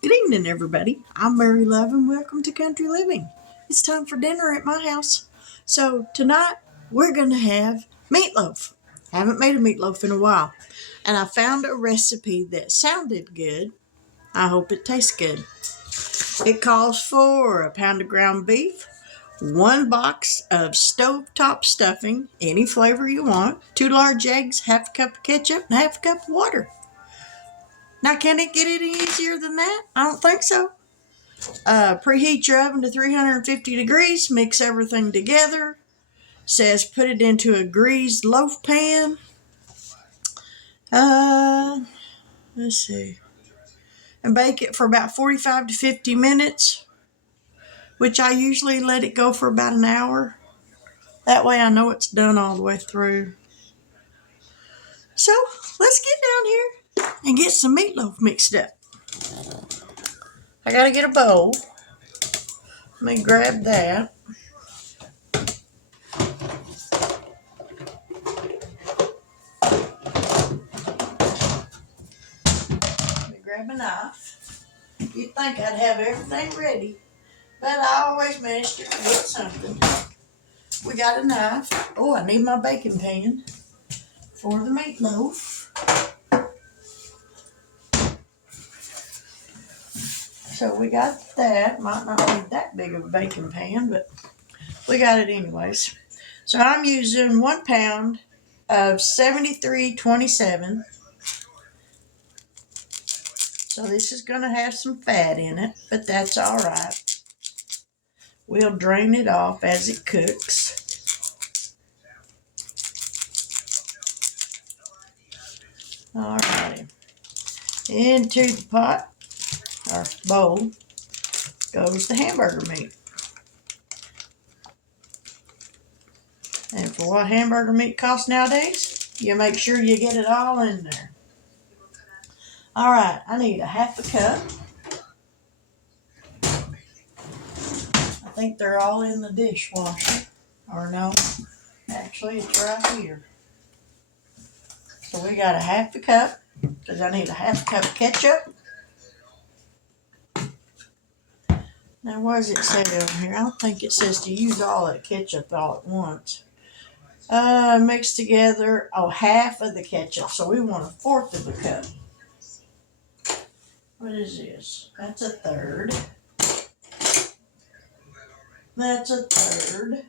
Good evening, everybody. I'm Mary Love, and welcome to Country Living. It's time for dinner at my house. So tonight we're going to have meatloaf. Haven't made a meatloaf in a while, and I found a recipe that sounded good. I hope it tastes good. It calls for a pound of ground beef, one box of stovetop stuffing, any flavor you want, two large eggs, half a cup of ketchup, and half a cup of water. Now, can it get any easier than that? I don't think so. Preheat your oven to 350 degrees. Mix everything together. Says put it into a greased loaf pan. Uh, let's see. And bake it for about 45 to 50 minutes, which I usually let it go for about an hour. That way I know it's done all the way through. So let's get down here and get some meatloaf mixed up. I gotta get a bowl. Let me grab that. Let me grab a knife. You'd think I'd have everything ready, but I always manage to forget something. We got a knife. Oh, I need my baking pan for the meatloaf. So we got that. Might not need that big of a baking pan, but we got it anyways. So I'm using 1 pound of 7327. So this is going to have some fat in it, but that's all right. We'll drain it off as it cooks. All righty. Into the pot or bowl goes the hamburger meat. And for what hamburger meat costs nowadays, you make sure you get it all in there. All right, I need a half a cup. I think they're all in the dishwasher. Or no, actually it's right here. So we got a half a cup, because I need a half a cup of ketchup. Now what does it say on here? I don't think it says to use all that ketchup all at once. Mix together, half of the ketchup. So we want a fourth of a cup. What is this? That's a third. That's a third.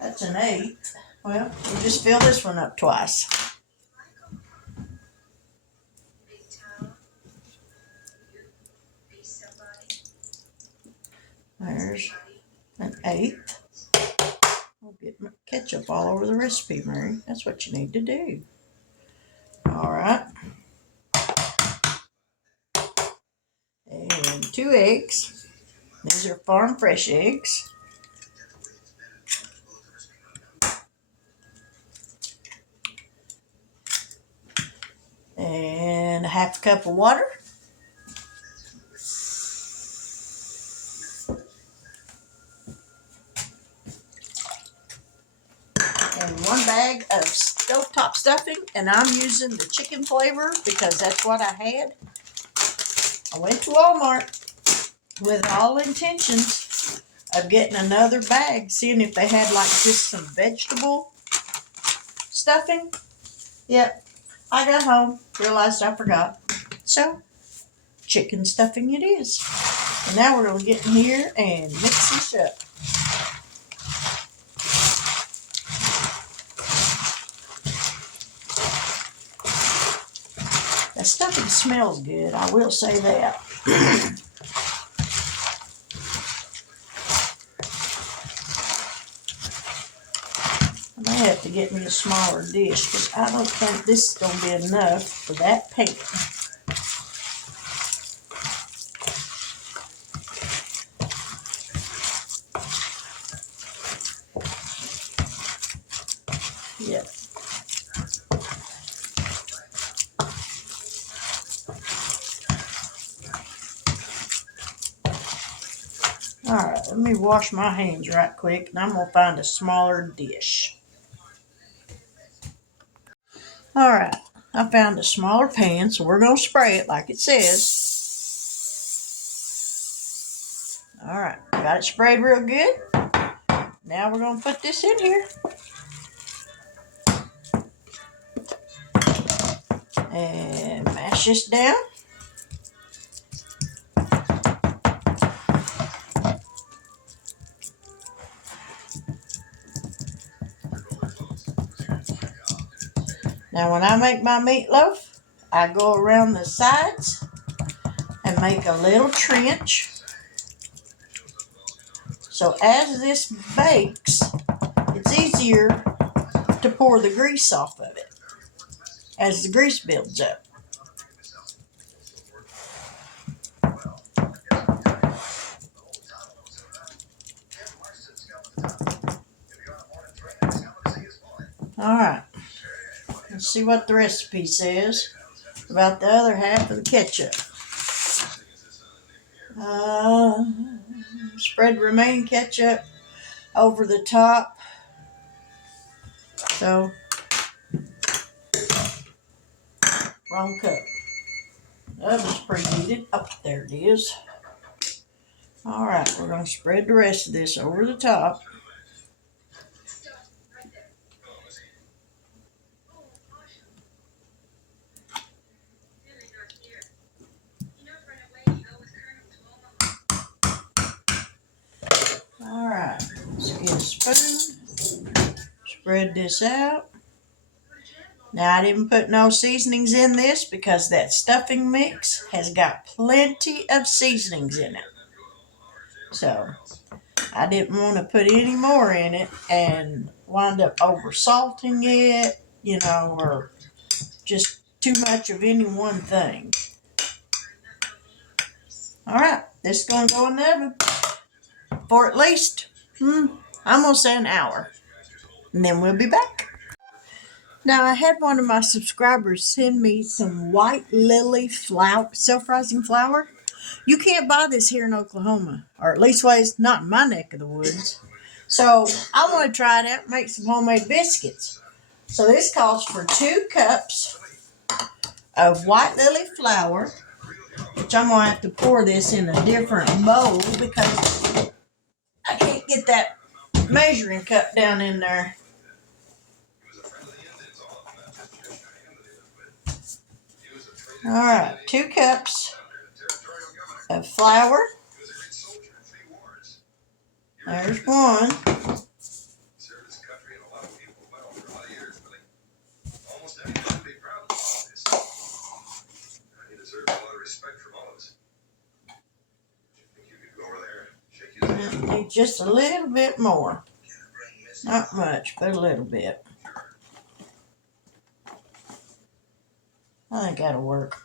That's an eighth. Well, we'll just fill this one up twice. There's an eighth. We'll get ketchup all over the recipe, Mary. That's what you need to do. All right. And 2 eggs. These are farm fresh eggs. And a half a cup of water. And 1 bag of stovetop stuffing, and I'm using the chicken flavor because that's what I had. I went to Walmart with all intentions of getting another bag, seeing if they had like just some vegetable stuffing. Yep, I got home, realized I forgot. So, chicken stuffing it is. And now we're going to get in here and mix this up. The stuffing smells good, I will say that. I may have to get me a smaller dish because I don't think this is going to be enough for that pan. Yep. All right, let me wash my hands right quick, and I'm going to find a smaller dish. All right, I found a smaller pan, so we're going to spray it like it says. All right, got it sprayed real good. Now we're going to put this in here. And mash this down. Now when I make my meatloaf, I go around the sides and make a little trench. So as this bakes, it's easier to pour the grease off of it as the grease builds up. Alright, let's see what the recipe says about the other half of the ketchup. Spread remaining ketchup over the top. So, wrong cup. That was preheated. Oh, there it is. Alright, we're going to spread the rest of this over the top. Alright, let's get a spoon. Spread this out. Now I didn't put no seasonings in this because that stuffing mix has got plenty of seasonings in it. So I didn't want to put any more in it and wind up over salting it, or just too much of any one thing. Alright, this is going to go in the oven for at least, I'm going to say an hour. And then we'll be back. Now, I had one of my subscribers send me some white lily flour, self-rising flour. You can't buy this here in Oklahoma, or at least not in my neck of the woods. So I want to try it out and make some homemade biscuits. So this calls for 2 cups of white lily flour, which I'm going to have to pour this in a different bowl because I can't get that measuring cup down in there. Alright, 2 cups of flour. There's one. Need just a little bit more. Not much, but a little bit. I think that'll work.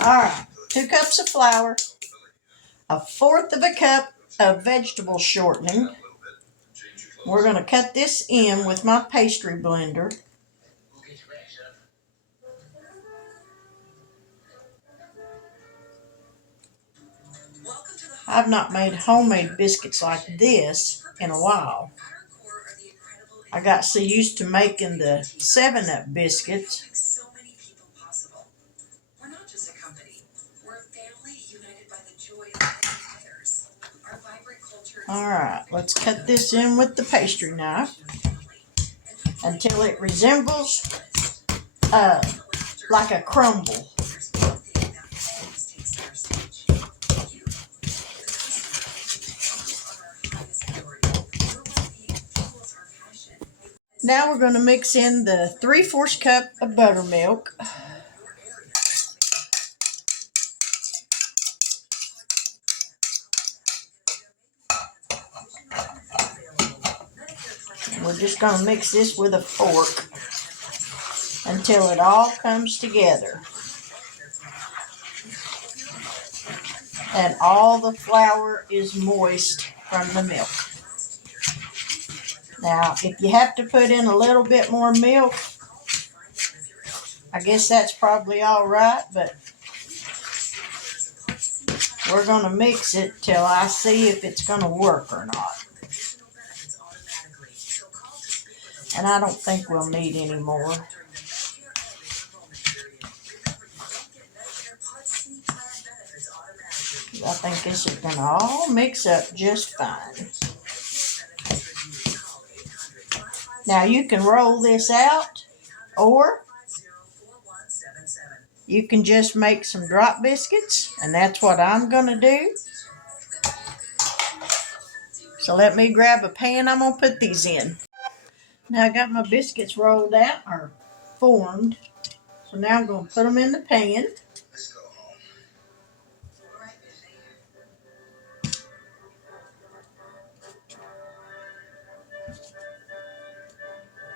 Alright, 2 cups of flour, 1/4 of a cup of vegetable shortening. We're going to cut this in with my pastry blender. I've not made homemade biscuits like this in a while. I got so used to making the 7-Up biscuits. Alright, let's cut this in with the pastry knife until it resembles like a crumble. Now we're going to mix in the 3/4 cup of buttermilk. And we're just going to mix this with a fork until it all comes together. And all the flour is moist from the milk. Now, if you have to put in a little bit more milk, I guess that's probably all right, but we're going to mix it till I see if it's going to work or not. And I don't think we'll need any more. I think this is going to all mix up just fine. Now you can roll this out, or you can just make some drop biscuits, and that's what I'm going to do. So let me grab a pan. I'm going to put these in. Now I got my biscuits rolled out, or formed. So now I'm going to put them in the pan.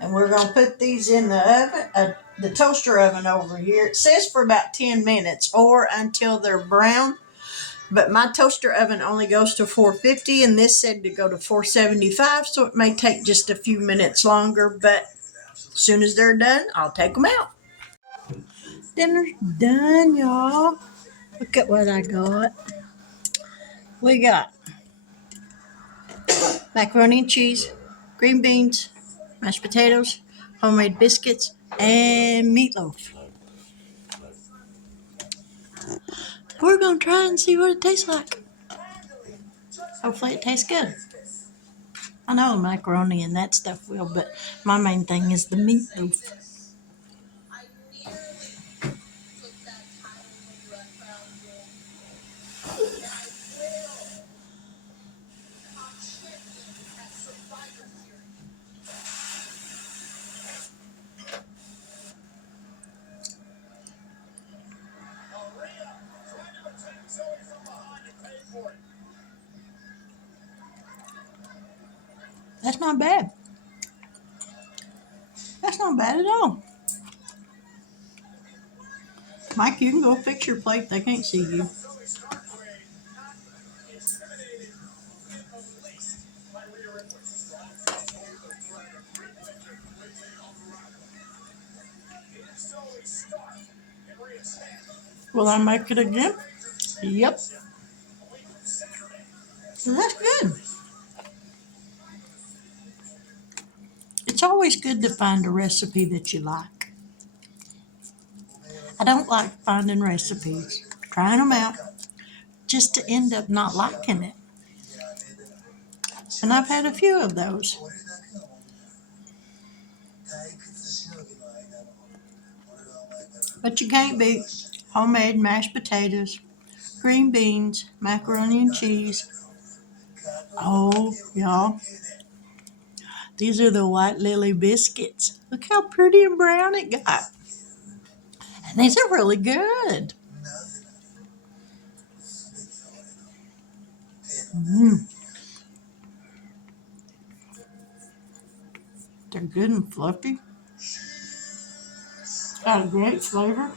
And we're going to put these in the oven, the toaster oven over here. It says for about 10 minutes or until they're brown. But my toaster oven only goes to 450, and this said to go to 475, so it may take just a few minutes longer. But as soon as they're done, I'll take them out. Dinner's done, y'all. Look at what I got. We got macaroni and cheese, green beans, mashed potatoes, homemade biscuits, and meatloaf. We're going to try and see what it tastes like. Hopefully it tastes good. I know macaroni and that stuff will, but my main thing is the meatloaf. That's not bad. That's not bad at all. Mike, you can go fix your plate. They can't see you. Will I make it again? Yep. So that's good. It's always good to find a recipe that you like. I don't like finding recipes, trying them out, just to end up not liking it. And I've had a few of those. But you can't beat homemade mashed potatoes, green beans, macaroni and cheese. Oh, y'all. These are the White Lily biscuits. Look how pretty and brown it got. And these are really good. They're good and fluffy. Got a great flavor.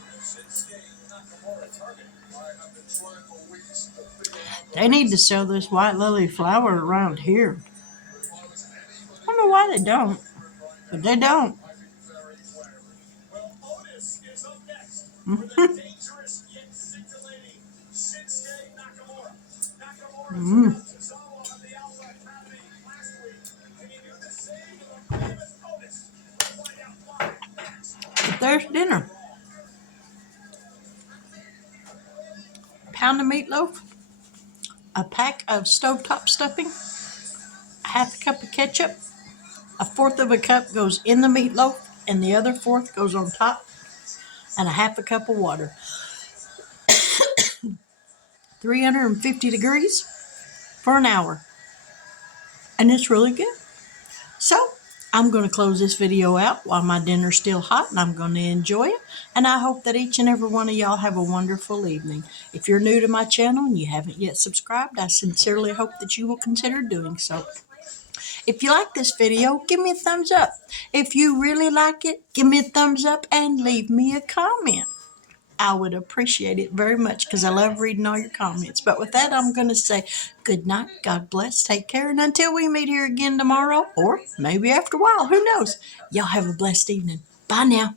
They need to sell this White Lily flour around here. I don't know why they don't, but they don't. Mm. But there's dinner. Pound of meatloaf, a pack of stovetop stuffing, a half a cup of ketchup, a fourth of a cup goes in the meatloaf, and the other fourth goes on top, and a half a cup of water. 350 degrees for an hour. And it's really good. So I'm going to close this video out while my dinner's still hot, and I'm going to enjoy it. And I hope that each and every one of y'all have a wonderful evening. If you're new to my channel and you haven't yet subscribed, I sincerely hope that you will consider doing so. If you like this video, give me a thumbs up. If you really like it, give me a thumbs up and leave me a comment. I would appreciate it very much because I love reading all your comments. But with that, I'm going to say good night, God bless, take care, and until we meet here again tomorrow, or maybe after a while, who knows? Y'all have a blessed evening. Bye now.